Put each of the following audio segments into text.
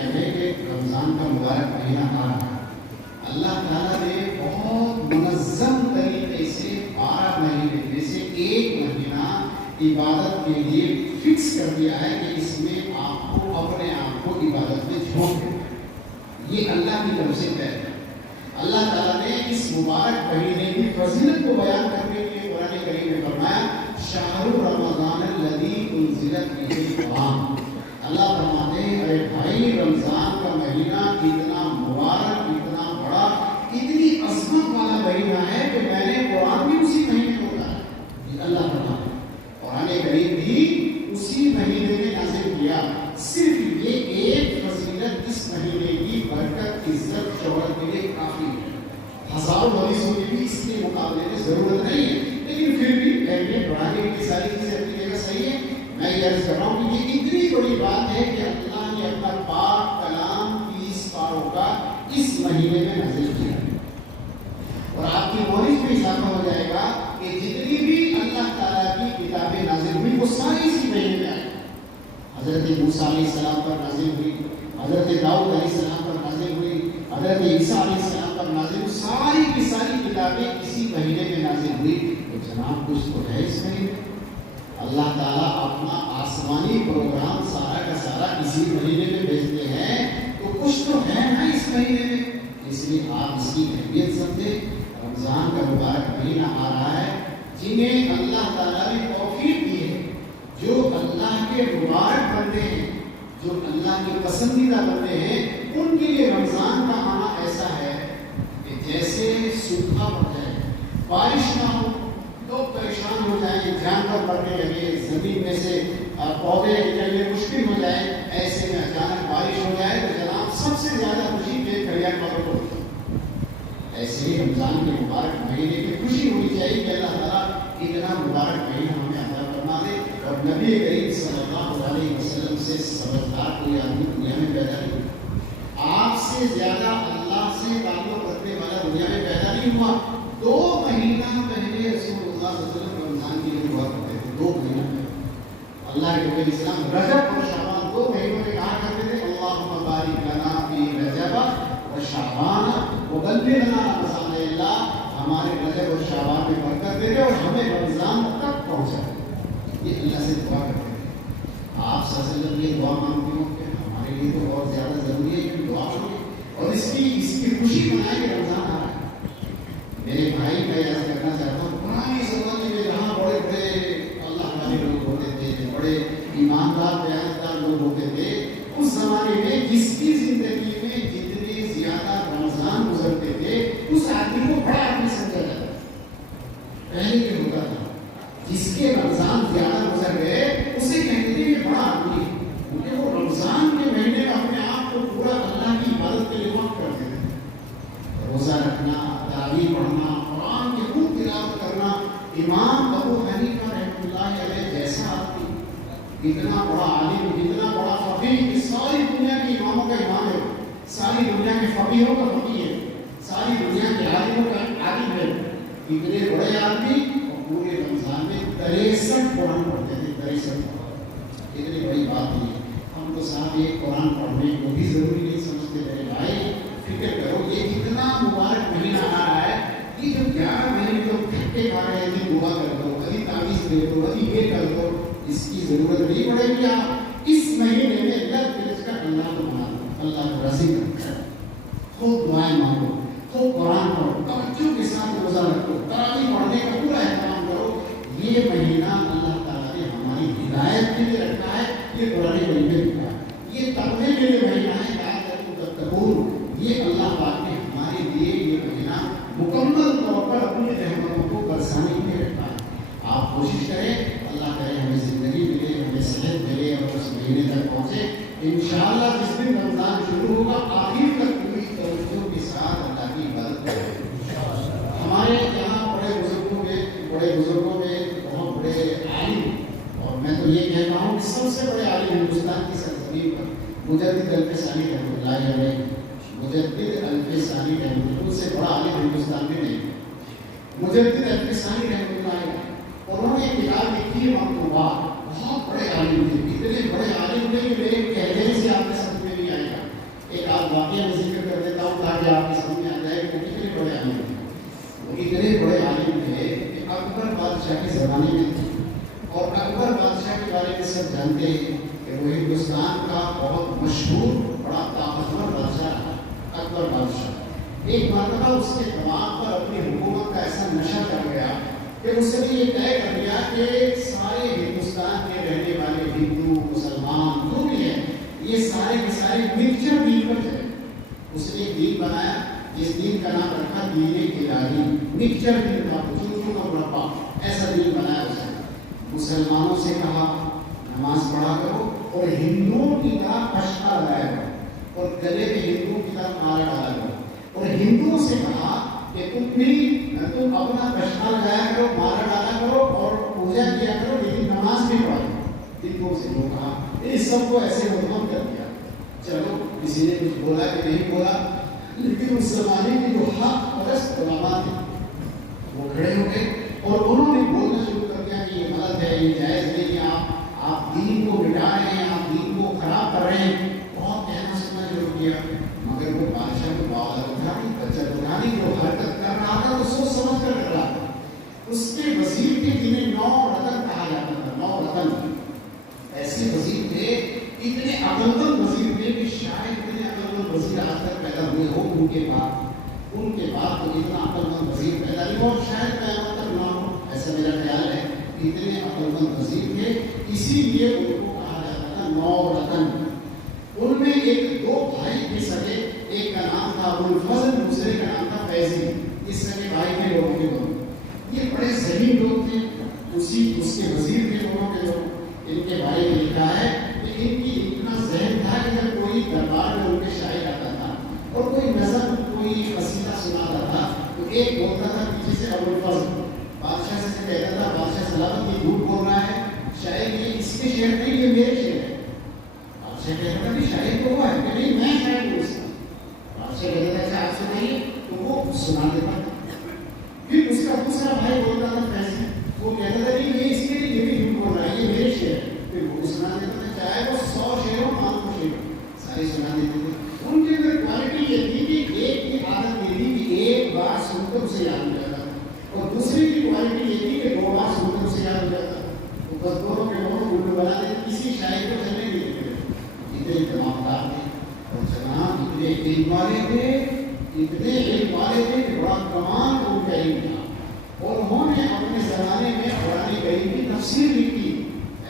آئے ہیں کہ رمضان کا مبارک مہینہ آ رہا ہے. اللہ تعالیٰ نے بہت منظم طریقے سے 12 مہینے میں سے ایک مہینہ عبادت کے لیے فکس کر دیا ہے کہ اس میں آپ کو اپنے آپ کو عبادت میں جھونک دینا ہے. یہ اللہ کی طرف سے طے ہے. اللہ تعالیٰ نے اس مبارک مہینے کی فضیلت کو بیان کرنے کے لیے قرآن کریم میں فرمایا شہر رمضان الذی انزلت فیہ القرآن. اللہ فرماتے ہیں ارے بھائی رمضان کا مہینہ اتنا مبارک، اتنا بڑا، اتنی عظمت والا مہینہ ہے کہ میں نے قرآن بھی اسی مہینے میں اتارا. یہ اللہ فرماتے ہیں قرآن کریم بھی اسی مہینے میں نازل کیا. صرف یہ ایک فضیلت اس مہینے کی برکت، عزت، شہرت کے لیے کافی ہے. ہزاروں حدیثوں کی بھی اس کے مقابلے میں ضرورت نہیں ہے، لیکن پھر بھی اہمیت بڑھانے کی ساری چیزیں اپنی جگہ صحیح ہے. میں یہ عرض کر رہا ہوں کہ یہ اتنی بڑی بات ہے کہ اللہ نے اپنا پاک کلام 30 پاروں کا اس مہینے میں نازل کیا ہے. اور آپ کی نالج میں اضافہ ہو جائے گا کہ جتنی بھی اللہ تعالیٰ کی کتابیں نازل ہوئی وہ ساری اسی مہینے میں آئی. حضرت موسیٰ علیہ السلام پر نازل ہوئی، حضرت داؤد علیہ السلام پر نازل ہوئی، حضرت عیسیٰ علیہ السلام پر نازل ہوئی. ساری کی ساری کتابیں اسی مہینے میں نازل ہوئی. تو جناب کچھ تو ہے اس مہینے. اللہ تعالیٰ اپنا آسمانی پروگرام سارا کا سارا اسی مہینے میں بھیجتے ہیں، تو کچھ تو ہے نا اس مہینے میں. اس لیے آپ اس کی اہمیت سمجھیں. رمضان کا مبارک مہینہ آ رہا ہے. جنہیں اللہ تعالیٰ نے توفیق دی ہے، جو اللہ کے مبارک بندے ہیں، جو اللہ کے پسندیدہ بندے ہیں، ان کے لیے رمضان کا آنا ایسا ہے کہ جیسے سوکھا پڑ جائے، بارش نہ ہو، لوگ پریشان ہو جائیں، جانور مرنے لگے، زمین میں سے پودے نکلنے مشکل ہو جائے، ایسے میں اچانک بارش ہو جائے تو جناب سب سے زیادہ خوشی کے فریاد والوں کو ہوتی ہے. ایسے ہی رمضان کے مبارک مہینے کی خوشی ہونی چاہیے کہ اللہ تعالیٰ اتنا مبارک مہینہ ہمیں عطا فرما دے. اور نبی کریم صلی اللہ علیہ وسلم سے سمجھدار کوئی آدمی دنیا میں پیدا نہیں ہوا. آپ سے زیادہ اللہ سے تعلق رکھنے والا دنیا میں پیدا نہیں ہوا. 2 مہینہ پہلے رسول اللہ صلی اللہ علیہ وسلم رمضان کے لیے دعا کرتے تھے. 2 مہینہ پہلے اللہ کے نبی اسلام رجب اور شعبان 2 مہینوں میں کہا کرتے تھے اللہم بارک لنا فی رجب و شعبان وبلغنا رمضان. اللہ ہمارے رجب اور شعبان میں برکت دے دے اور ہمیں رمضان تک پہنچا دے. یہ اللہ سے دعا کرتے ہیں. آپ صلی اللہ علیہ وسلم یہ دعا مانگتے ہو کہ ہمارے لیے تو بہت زیادہ ضروری ہے کہ دعا کریں اور اس کی خوشی منائیں کہ رمضان آ رہا ہے. میرے بھائی میں ایسا کرنا چاہتا ہوں پرانے زمانے میں جہاں بڑے بڑے اللہ والے لوگ ہوتے تھے، بڑے ایماندار بیانتدار لوگ ہوتے تھے، اس زمانے میں جس کی زندگی میں جتنے زیادہ رمضان گزرتے تھے اس آدمی کو بڑا آدمی سمجھا جاتا تھا. پہلے یہ ہوتا تھا جس کے رمضان زیادہ گزر گئے اسے کہتے تھے یہ بڑا آدمی ہے، کیونکہ وہ رمضان کے مہینے میں اپنے آپ کو پورا اللہ کی عبادت کے لیے وقف کرتے تھے. روزہ رکھنا، تراویح پڑھنا، قرآن کی خوب تلاوت کرنا. امام ابو حنیفہ رحمۃ اللہ علیہ جیسا آدمی، اتنا بڑا عالم، اتنا بڑا فقیہ کہ ساری دنیا کے اماموں کا امام ہے، ساری دنیا کے فقیہوں کا فقیہ ہے، ساری دنیا کے عالموں کا عالم ہے. اتنے بڑے آدمی پورے رمضان میں 63 قرآن پڑھتے تھے. 63 اتنی بڑی بات نہیں ہے. ہم تو صاحب یہ قرآن پڑھنے کو بھی ضروری نہیں سمجھتے. میرے بھائی فکر کرو یہ کتنا مبارک مہینہ آ رہا ہے. یہ جو 11 مہینے جو پھٹے کھا رہے ہیں، دعا کر دو، کبھی تعویذ دے دو، کبھی یہ کر دو، اس کی ضرورت نہیں پڑے گی. آپ اس مہینے میں لگ پھر کا اللہ کو منا دو، اللہ کو راضی کرو، خوب دعائیں مانگو، خوب قرآن پڑھو، توجہ کے ساتھ روزہ رکھو، تراویح پڑھنے کا پورا اہتمام کرو. یہ مہینہ اللہ تعالیٰ نے ہماری ہدایت کے لیے رکھا ہے. یہ قرآن کریم میں لکھا ہے. یہ تقوی کے لیے مہینہ ہے. یہ اللہ پاک نے ہمارے لیے یہ مہینہ مکمل طور پر اپنی رحمتوں کو برسانے کے لیے رکھا ہے. آپ کوشش کریں، اللہ کرے ہمیں زندگی ملے، ہمیں صحت ملے اور اس مہینے تک پہنچے. انشاءاللہ جس دن رمضان شروع ہوگا آخر تک پوری توجہ کے ساتھ اللہ کی عبادت کریں. ہمارے یہاں بڑے بزرگوں میں بہت بڑے عالم، اور میں تو یہ کہتا ہوں کہ سب سے بڑے عالم ہندوستان کی سرزمین پر مجدد الف ثانی رحمۃ اللہ علیہ، مجدد الف ثانی رحمۃ اللہ، ان سے بڑا عالم ہندوستان میں نہیں. مجدد الف ثانی رحمۃ اللہ علیہ انہوں نے کتاب لکھی ہے مکتوبات. بہت بڑے عالم تھے، اتنے بڑے عالم تھے کہ میرے کہنے سے آپ کے سمجھ میں نہیں آئے گا. واقعہ میں ذکر کر دیتا ہوں تاکہ آپ کی سمجھ میں آ جائے کہ وہ کتنے بڑے عالم تھے. وہ اتنے بڑے عالم تھے کہ اکبر بادشاہ کے زمانے میں تھے. اور اکبر بادشاہ کے بارے میں سب جانتے ہیں کہ وہ ہندوستان کا بہت مشہور بڑا طاقتور بادشاہ تھا. اکبر بادشاہ ایک مرتبہ اس کے دماغ پر اپنی حکومت کا ایسا نشہ چڑھ گیا کہ اس نے یہ طے کر لیا کہ سارے ہندوستان کے رہنے والے ہندو مسلمان جو بھی ہیں یہ سارے کے سارے مکسچر دین پر چلے. اس نے ایک دین بنایا جس دین کا نام رکھا دین الہی. مکسچر دین کا چوچو کا مربع ایسا دین بنایا اس نے. مسلمانوں سے کہا نماز پڑھا کرو اور ہندوؤں کی طرح پشتا لگایا کرو اور گلے میں ہندوؤں کی طرح مارا ڈالا کرو. اور ہندوؤں سے کہا کہ تم اپنا پشتا لگایا کرو مارا ڈالا کرو اور پوجا کیا کرو لیکن نماز بھی پڑھا کرو. ہندوؤں سے جو کہا اس سب کو ایسے مدمن کر دیا. چلو کسی نے کچھ بولا کہ نہیں بولا لیکن اس زمانے کے جو حق پرست علماء تھے وہ کھڑے ہو گئے اور انہوں نے بولنا شروع کر دیا کہ یہ غلط ہے یہ جائز نہیں ہے. آپ دین کو مٹا رہے ہیں آپ دین کو خراب کر رہے ہیں. بہت کہنا سننا شروع کیا مگر وہ بادشاہ کو باغ اٹھانی جو حرکت کر رہا تھا وہ سوچ سمجھ کر کر رہا تھا. اس کے وزیر کے جنہیں 9 رتن کہا جاتا تھا 9 رتن ایسے وزیر تھے اتنے عقل مند وزیر تھے کہ شاید اتنے عقل مند وزیر آج تک پیدا ہوئے ہو ان کے بعد تو اتنا عقل مند وزیر پیدا نہیں ہو شاید قیامت تک نہ ہو ایسا میرا خیال ہے. اتنے عقل مند وزیر تھے اسی لیے ان کو کہا جاتا تھا 9 رتن. ان میں ایک 2 بھائی تھے سگے. ایک کا نام تھا ابو الفضل دوسرے کا نام تھا فیضی. اس سگے بھائی تھے لوگوں کے دونوں. یہ بڑے ذہین لوگ تھے. اس کے وزیر تھے دونوں کے دونوں. ان کے بارے میں لکھا ہے کہ ان کی اتنا ذہن تھا کہ جب کوئی دربار میں ان کے شاعر آتا تھا اور کوئی نظم کوئی قصیدہ سناتا تھا تو ایک بولتا تھا پیچھے سے ابو الفضل بادشاہ سے کہتا تھا بادشاہ سلامت یہ جھوٹ بول رہا ہے شاعر یہ اس کے شعر نہیں یہ میرے شعر ہے. بادشاہ کہتا تھا کہ شاعر تو وہ ہے کہ نہیں میں شاعر ہوں اس کا. بادشاہ کہتا تھا اچھا آپ سنائیے تو وہ سنا دیتا تھا. پھر اس کا دوسرا بھائی بولتا تھا فیضی وہ کہتا تھا کہ یہ اس کے لیے یہ بھی جھوٹ بول رہا ہے یہ میرے شعر ہے. پھر وہ سنا دیتا تھا چاہے وہ 100 شعر ہو 500 شعر سارے سنا دیتے تھے. ان کے اندر کوالٹی یہ تھی کہ ایک کی عادت یہ تھی کہ ایک بار سن کر اسے یاد ہو جاتا تھا اور دوسری کی کوالٹی یہ تھی کہ 2 بار سن کر اسے یاد ہو جاتا تھا. تو بس دونوں کے لوگوں کو بنا دیتے کسی شاعر کو چلنے نہیں دیتے. اتنے دماغدار تھے اور جناب اتنے علم والے تھے کہ بڑا کمال ان کا علم تھا. اور انہوں نے اپنے زمانے میں قرآن کریم کی تفسیر لکھی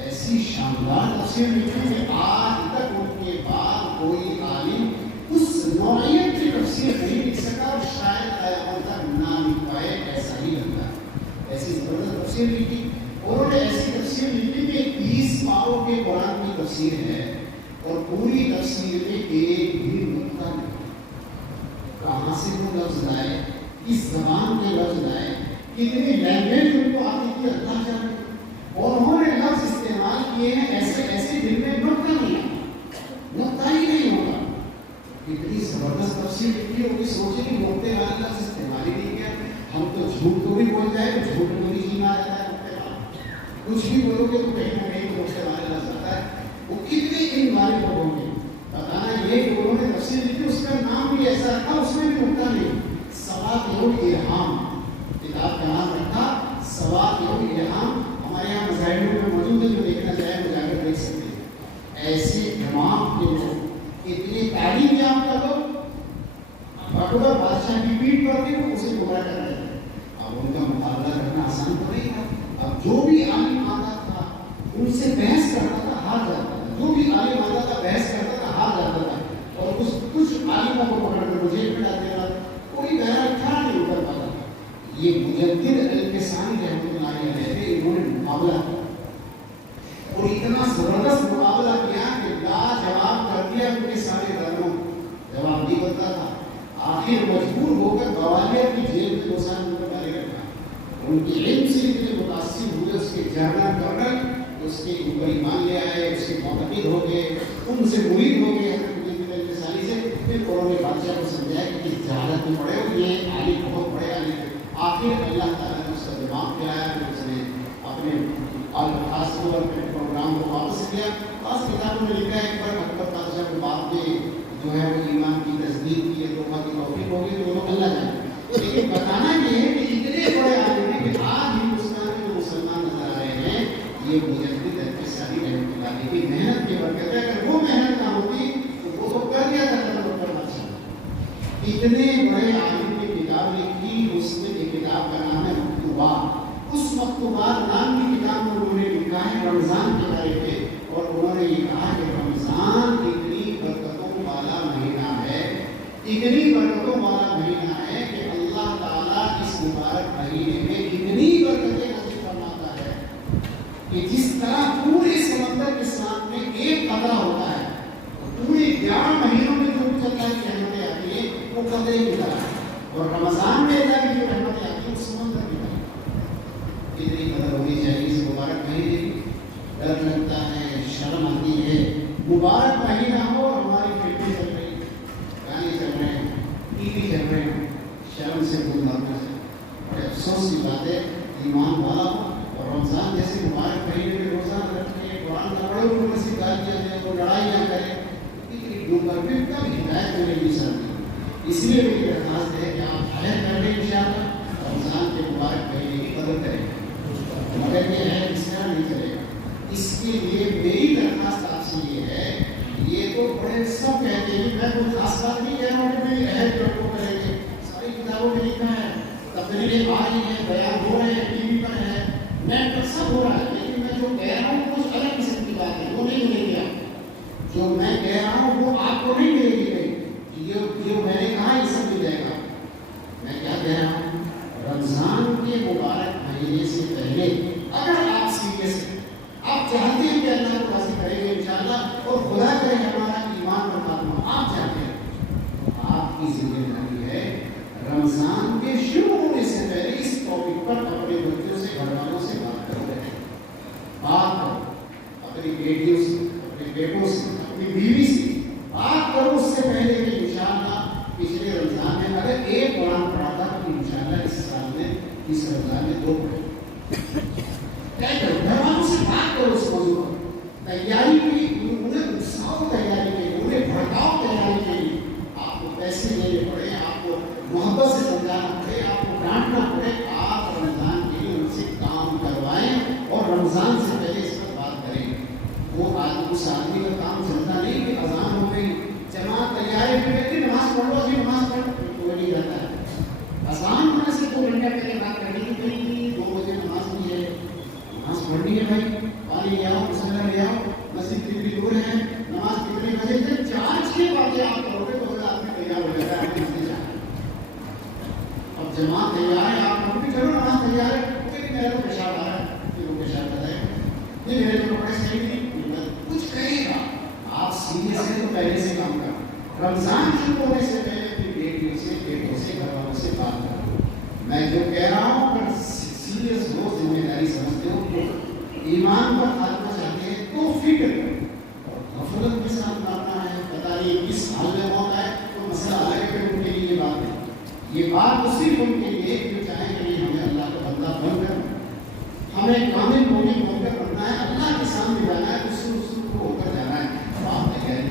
ایسی شاندار تفسیر لکھی کہ آج تک ان کے بعد کوئی عالم اس نوعیت کی تفسیر نہیں لکھ سکا اور شاید قیامت تک نہ لکھ پائے ایسا ہی لگتا ہے. ایسی زبردست تفسیر لکھی. انہوں نے ایسی تفسیر لکھی کہ 20 پاروں کے قرآن کی تفسیر ہے اور پوری تفسیر میں ایک بھی نقطہ نہیں. کہاں سے وہ لفظ لائے کس زبان کے لفظ لائے کتنی لینگویج ان کو آتی تھی اللہ جانے. اور انہوں نے لفظ استعمال کیے ہیں ایسے جن میں نقطہ نہیں آتا نقطہ ہی نہیں ہوگا. اتنی زبردست تفسیر لکھی ہوگی سوچے کہ نقطے والا لفظ استعمال ہی نہیں کیا. ہم تو جھوٹ تو بھی بول جائے تو جھوٹ میں بھی جینا آ جاتا ہے نقطے والا. کچھ بھی بولو گے تو کہیں نہ کہیں نقطے والا لفظ آتا ہے. وہ کتنے ان والے لوگوں کے بتانا یہ کہ انہوں نے تفسیر لکھی اس کا نام بھی ایسا رکھا اس میں بھی نقطہ نہیں. سواتِ الہام کتاب کا نام رکھا سواتِ الہام. ہمارے یہاں مظاہر میں موجود ہے جو دیکھنا چاہے وہ جا کر دیکھ سکتے ہیں. ایسے تمام کے لوگ اتنے تعلیم یافتہ لوگ اکبر بادشاہ کی پیٹھ پر کے وہ اسے گمراہ کر رہے تھے. اب ان کا مقابلہ کرنا آسان تو نہیں تھا. اب جو بھی عالم آتا تھا ان سے بحث کرتا تھا ہار جاتا تھا. جو بھی عالم آتا تھا بحث کرتا تھا ہار جاتا تھا. اور کچھ عالموں کو پکڑ کر مجھے پڑھا دینا کوئی بہرا کھڑا نہیں اتر پاتا. یہ مجدد الکسانی رحمۃ اللہ علیہ تھے. انہوں نے مقابلہ کیا اور اتنا زبردست مقابلہ کیا کہ لاجواب کر دیا ان کے سارے دھرموں. جواب نہیں بنتا تھا. آخر مجبور ہو کر گوالیار کی جیل میں 2 سال ان کو ڈالے رکھا. ان کے علم سے اتنے متاثر ہوئے اس کے جنرل کرنل اس کے اوپر ایمان لے آئے اس کے معتقد ہو گئے ان سے مرید ہو گئے مجدد الکسانی سے. پھر انہوں نے بادشاہ کو سمجھایا کہ اس جہالت میں پڑے ہو یہ عالم بہت بڑے عالم ہے. آخر اللہ تعالیٰ نے اس کا دماغ پلایا کہ اس نے اپنے خاص طور پر پروگرام کو واپس کیا. خاص کتابوں میں لکھا ہے پر اکبر بادشاہ کو بعد میں جو ہے وہ ایمان کی اللہ جانے، لیکن بتانا یہ ہے کہ اتنے بڑے عالم ہیں کہ آج ہندوستان میں جو مسلمان نظر آ رہے ہیں یہ مجدد اقتصادی رحمۃ اللہ علیہ کی محنت کی برکت ہے. اگر وہ محنت نہ ہوتی تو وہ کر دیا تھا ڈاکٹر بادشاہ. اتنے بڑے عالم کی کتاب لکھی، اس میں ایک کتاب کا نام ہے مکتوبات. اس مکتوبات نام کی کتاب میں انہوں نے لکھا ہے رمضان کے بارے میں، اور انہوں نے یہ کہا کہ رمضان اتنی برکتوں والا مہینہ ہے، اتنی برکتوں والا مہینہ ہے کہ اللہ تعالیٰ اس مبارک مہینے میں اتنی برکتیں نازل فرماتا ہے کہ جس طرح پورے سمندر کے ساتھ میں ایک قطرہ ہوتا ہے، پورے 11 مہینوں میں جو کچھ اللہ کی رحمتیں آتی ہیں وہ قطرے کی طرح ہے، اور رمضان میں اللہ کی جو رحمتیں آتی ہیں وہ سمندر کی طرح. اتنی قدر ہونی چاہیے اس مبارک مہینے کی. ڈر لگتا ہے، شرم آتی ہے. مبارک مہینہ ہو اور ہماری فلمیں چل رہی ہیں، گانے چل رہے ہیں، ٹی وی چل رہے ہیں، شرم سے دور بھاگنا سے. بڑے افسوس کی بات ہے. ایمان والا ہو اور رمضان جیسے مبارک مہینے میں روزہ رکھے، قرآن کا پڑھے، ان میں سے گال کیا جائے، وہ لڑائی نہ کرے، اتنی ڈوبر میں کبھی ہدایت میں نہیں سکتی. اس لیے میری درخواست ہے کہ آپ حیر کر لیں انشاءاللہ، رمضان کے مبارک مہینے کی قدر کریں. مگر یہ ہے اس طرح نہیں چلے گا. اس کے لیے میری درخواست آپ سے یہ ہے، یہ تو بڑے سب کہتے ہیں، میں کوئی خاص بات نہیں کہہ رہا ہوں کہ میری اہل لوگوں کریں گے. ساری کتابوں میں لکھا ہے، تقریریں آ رہی ہیں، بیان ہو رہے ہیں، ٹی وی پر ہے، نیٹ پر سب ہو رہا ہے. لیکن میں جو کہہ رہا ہوں کچھ الگ قسم کی بات ہے، وہ نہیں ملے گی آپ. جو میں کہہ رہا ہوں وہ آپ کو نہیں ملے گی کہیں. جو میں نے کہا یہ سب مل جائے گا. میں کیا کہہ رہا ہوں، رمضان کے مبارک مہینے سے پہلے اگر آپ سیریس ہیں، آپ چاہتے ہیں کہ اللہ کو راضی کریں گے انشاءاللہ، اور خدا کرے ہمارا ایمان اور خاتمہ آپ چاہتے ہیں، آپ کی ذمہ داری ہے رمضان کے شروع ہونے سے پہلے اس ٹاپک پر اپنے بچوں سے، گھر والوں سے بات کرو. بات کرو اپنی بیٹیوں سے، اپنے بیٹوں سے، اپنی بیوی سے بات کرو اس سے پہلے کہ انشاءاللہ پچھلے رمضان میں اگر ایک قرآن پڑھا تھا تو انشاءاللہ اس سال میں، اس رمضان میں 2 پڑھے. کیا کرو، گھر والوں سے بات کرو اس موضوع پر. تیاری کی انہیں اکساؤ، تیاری کے لیے انہیں بھڑکاؤ، تیاری کے لیے آپ کو پیسے دینے پڑے، آپ کو محبت سے سمجھانا پڑے، آپ کو ڈانٹنا پڑے. آپ رمضان کے لیے ان سے کام کروائیں اور رمضان سے پہلے اس پر بات کریں. وہ اس آدمی کا کام چلتا نہیں کہ اذان ہو گئی، جماعت تیاری میں نماز پڑھ لو، جی نماز پڑھ لو، تو نہیں رہتا ہے. اذان ہونے سے 2 گھنٹے پہلے بات کرنی کی پڑے گی. 2 بجے نماز نہیں ہے، نماز پڑھنی ہے بھائی. پانی لے آؤ، مسئلہ لے آؤ، مسجد کتنی دور ہے، نماز کتنے بجے. جب 4-6 باتیں آپ کرو گے تو آدمی تیار ہو جاتا ہے آپ مسجد جانا. اب جماعت تیار ہے، آپ بھی چلو نماز تیار ہے، میرا تو پیشاب آ رہا ہے، پھر وہ پیشاب بتائے نہیں، میرے تو کپڑے صحیح نہیں، کچھ کہے گا. آپ سیریس ہیں تو پہلے سے کام کرو. رمضان شروع ہونے سے پہلے اپنی بیٹیوں سے، بیٹوں سے، گھر والوں سے بات کرو. میں جو کہہ رہا ہوں اگر سیریس ہو، ذمہ داری سمجھتے ہو، ایمان پر خاتمہ چاہتے ہیں تو فکر کرو. اور غفلت کے ساتھ کرنا ہے، پتہ نہیں کس حال میں موت آئے تو مسئلہ الگ ہے. ان کے لیے یہ بات ہے، یہ بات تو صرف ان کے لیے جو چاہیں کہ نہیں ہمیں اللہ کا بندہ بن کر، ہمیں کامل مومن بن کر بننا ہے، اللہ کے سامنے جانا ہے، رسول کو ہو کر جانا ہے. بات تیاری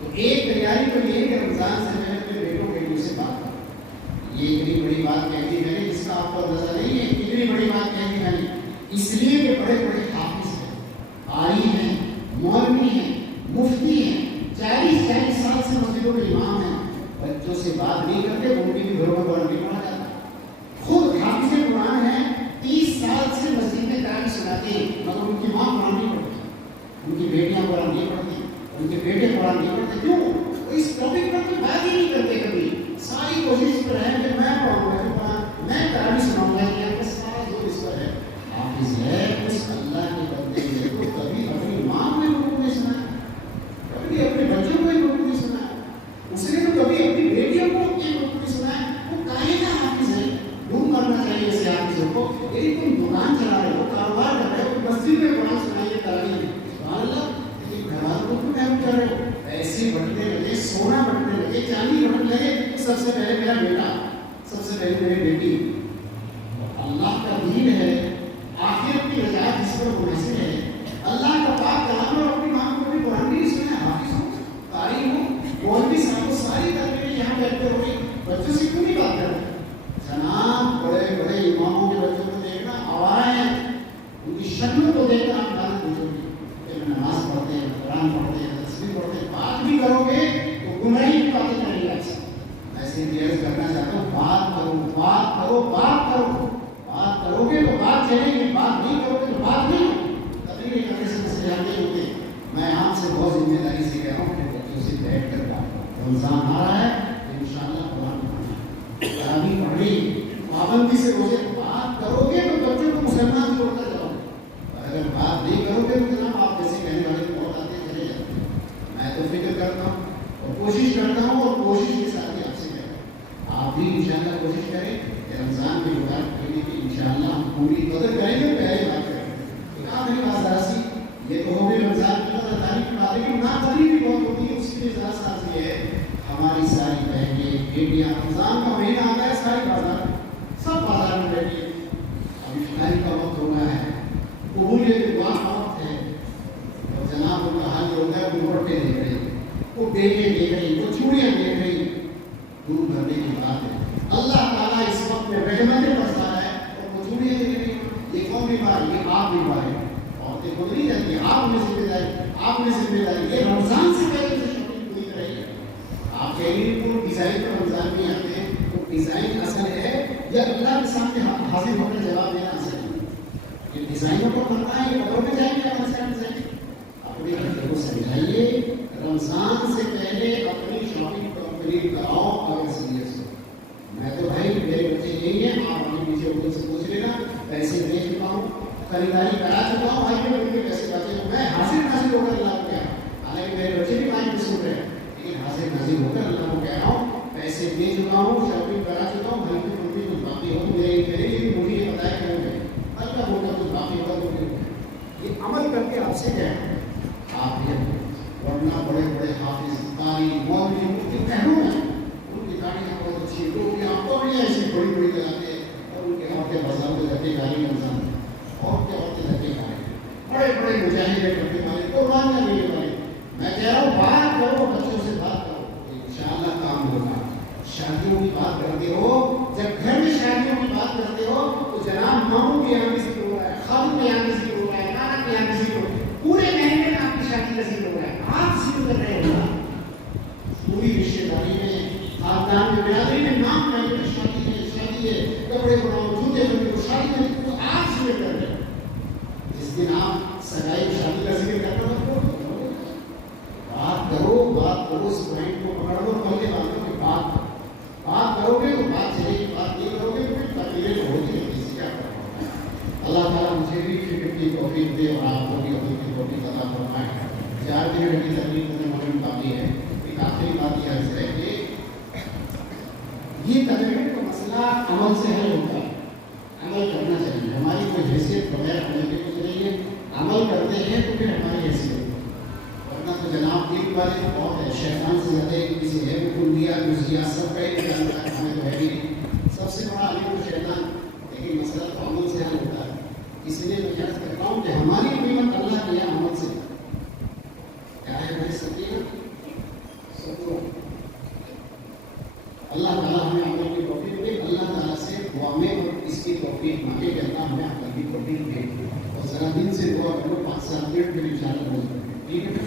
تو ایک تیاری تو یہ ہے کہ رمضان سے پہلے اپنے بیٹوں بیٹیوں سے بات کرو. یہ اتنی بڑی بات کہہ دی میں نے، جس کا آپ کو اندازہ نہیں ہے. اتنی بڑی بات کہہ دی میں نے اس لیے کہ بڑے بڑے حافظ ہیں، قاری ہیں، مولوی ہیں، مفتی ہیں، 40 سال سے مسجدوں کے امام ہیں، بچوں سے بات نہیں کرتے. ان کے بھی گھروں میں قرآن نہیں پڑھا جاتا. خود حافظ قرآن ہیں، 30 سال سے مسجد میں قرآن سناتے ہیں، مگر ان کی ماں قرآن نہیں پڑھتی، ان کی بیٹیاں قرآن نہیں پڑھتی، ان کے بیٹے قرآن نہیں پڑھتے. کیوں؟ اس ٹاپک پر تو بات ہی نہیں کرتے. کبھی ساری کوشش پر ہے کہ میں پڑھوں گا قرآن، میں قرآن سناؤں گا. یہ سارا زور اس پر ہے. حافظ ہے اس اللہ کے بندے نے تو کبھی اپنی ماں کو رکوع نہیں سنایا، کبھی اپنے بچوں کو رکوع نہیں سنایا، اس نے تو کبھی اپنی بیٹیوں کو رکوع نہیں سنایا. وہ کاہے کا حافظ ہے؟ یوں کرنا چاہیے ایسے حافظوں کو. یعنی تم دکان چلا رہے ہو، کاروبار کر رہے ہو، مسجد میں قرآن سنائیے تعلیم. سبحان اللہ. لیکن گھر والوں کو کیوں محروم کر رہے ہو؟ ایسے بٹنے لگے، سونا بٹنے لگے، چاندی بٹنے لگے. سب سے پہلے میرا بیٹا، سب سے پہلے میری بیٹی. اللہ کا دین ہے، آخرت کی رجاعت جس پر منحصر ہے. اللہ کا پاک کلام اور اپنی ماں کو بھی قرآن نہیں سنا. حافظ ہو، قاری ہو، مولوی صاحب کو ساری تقریریں یہاں بیٹھتے ہوئے بچوں سے کیوں نہیں بات کرتے؟ کرو، بات کرو، بات کرو گے تو بات چلے گی، بات نہیں کرو گے تو بات نہیں ہوگی۔ تقریر کرنے سے مسئلے حل نہیں ہوتے۔ میں آپ سے بہت ذمہ داری سے کہہ رہا ہوں کہ بچوں سے بیٹھ کر بات کرو۔ رمضان آ رہا ہے تو انشاءاللہ قرآن پڑھنا، تراویح پڑھنی، پابندی سے روزے، بات کرو گے تو بچوں کو مسلمان چھوڑ کر جاؤ گے، اگر بات نہیں کرو گے تو جناب آپ جیسے کہنے والے بہت آتے چلے جاتے ہیں۔ میں تو فکر کرتا ہوں اور کوشش کرتا ہوں، اور کوشش کے ساتھ ہی آپ سے کہتا ہوں آپ بھی انشاءاللہ کوشش کریں کہ رمضان کے مبارک مہینے کی انشاءاللہ ہم پوری قدر کریں گے، پہلے بات کریں گے۔ ایک آخری بات ذرا سی، یہ تو ہو گئی رمضان کی قدر دانی کی بات، لیکن ناقدری بھی بہت ہوتی ہے، اس کے لیے ذرا سا یہ ہے ہماری ساری بہنیں بیٹیاں، رمضان کا مہینہ آتا ہے، ساری بازار سب بازار میں بیٹھی ہے، ابھی افطاری کا وقت ہو رہا ہے، قبولیت دعا کا وقت ہے، اور جناب ان کا حال یہ ہوتا ہے وہ عورتیں دیکھ رہی ہیں، وہ بیٹے دیکھ رہی ہیں، وہ چوڑیاں دیکھ رہی ہیں، دور بھرنے کی بات ہے۔ اللہ تعالیٰ اس وقت میں رحمتیں برسا رہا ہے اور وہ چوڑیاں دیکھ رہی ہیں۔ یہ کون بیمار؟ یہ آپ بیمار ہے، عورتیں خود نہیں جانتی، آپ نے ذمہ داری، آپ نے ذمہ داری، یہ رمضان سے پہلے سے شاپنگ پوری کرائی ہے۔ آپ کہیں گے وہ ڈیزائن پر رمضان میں آتے ہیں، تو ڈیزائن اصل ہے یا اللہ کے سامنے حاضر ہو کر جواب دینا اصل ہے؟ یہ ڈیزائنوں کو کرنا ہے، یہ قبر میں جائیں گے ڈیزائن اپنے گھر کو سمجھائیے، رمضان سے پہلے اپنی شاپنگ کمپلیٹ کراؤ اگر سیریس ہو۔ میں تو بھائی میرے بچے یہی ہیں، آپ اپنے پیچھے ہوٹل سے پوچھ لینا، پیسے دے چکا ہوں، خریداری کرا چکا ہوں، بھائی میں ان کے پیسے بچے تو میں حاضر ناظر ہو کر اللہ کو کہہ رہا ہوں، حالانکہ میرے بچے بھی مائنڈ میں سن رہے ہیں، لیکن حاضر ناظر ہو کر اللہ کو کہہ رہا ہوں پیسے دے چکا ہوں، شاپنگ کرا چکا ہوں، ہلکی پھلکی کچھ باقی ہو تو میرے لیے مجھے یہ بتایا کروں گے، ہلکا ہوگا کچھ باقی ہوگا تو یہ عمل کر کے آپ سے کہہ رہا ہوں، آپ یہ ورنہ بڑے بڑے حافظ قاری مولوی مفتی کہوں میں ان کی گاڑیاں بہت اچھی، لوگ یہاں پوڑیاں ایسی بڑی بڑی لگاتے ہیں اور ان کے عورتیں بازار میں دھکے گاڑی رمضان عورتیں دھکے گا رہے ہیں، بڑے بڑے مجاہد کرنے والے، قربانیاں دینے والے۔ میں کہہ رہا ہوں بات کرو، بچوں سے بات کرو، انشاءاللہ کام ہوگا۔ شادیوں کی بات کرتے ہو، جب گھر میں شادیوں کی بات کرتے ہو تو جناب ماموں کے یہاں بھی ذکر ہو رہا ہے، خالو کے یہاں بھی ذکر ہو رہا ہے، نانا کے یہاں بھی ذکر ہو رہا ہے، پورے مہینے میں آپ کی شادی کا ذکر ہو رہا ہے، آپ ذکر کر رہے ہو، پوری رشتے داری میں، خاندان میں، برادری میں نام پہلے شادی ہے، کپڑے بناؤ، جوتے بناؤ، شادی میں تو آپ ذکر کر رہے ہو۔ جس دن آپ سگائی شادی کا ذکر کرنا تھا، بات کرو، اس پوائنٹ کو پکڑ لو، پہلے بات کرو گے تو بات چلے گی، بات نہیں کرو گے تو پھر تقریریں تو ہوتی رہتی ہے، کیا کرنا۔ اللہ تعالیٰ مجھے بھی فکر کی توفیق دے اور آپ کو بھی عقل کی توفیق عطا فرمائے۔ 4 دن کی تقریر کرنے والے باقی ہے، ایک آخری بات یہ عرض ہے کہ یہ تقریر کا مسئلہ عمل سے حل ہوتا ہے، عمل کرنا چاہیے، ہماری کوئی حیثیت بغیر عمل کے کچھ نہیں ہے، عمل کرتے ہیں تو پھر ہماری حیثیت ہوتی ہے، ورنہ تو جناب دین والے تو بہت ہے، شیطان سے زیادہ ایک کسی ہے کلیہ جزیہ سب کا ایک جانتا ہے، ہمیں تو ہے بھی نہیں، سب سے بڑا علی تو شیطان، لیکن مسئلہ تو عمل سے حل ہوتا ہے۔ اس لیے میں عرض کرتا ہوں کہ ہماری قیمت اللہ کے یہاں عمل سے کیا ہے، میں سکینا سب کو اللہ تعالیٰ ہمیں عمل کی توفیق دے، اللہ تعالیٰ سے دعا میں اور اس کی توفیق مانگے کہ اللہ ہمیں عمل کی توفیق دے، اور ذرا دن سے دعا کرو، 5-7 منٹ میں انشاءاللہ بول سکتے ہیں، ٹھیک ہے۔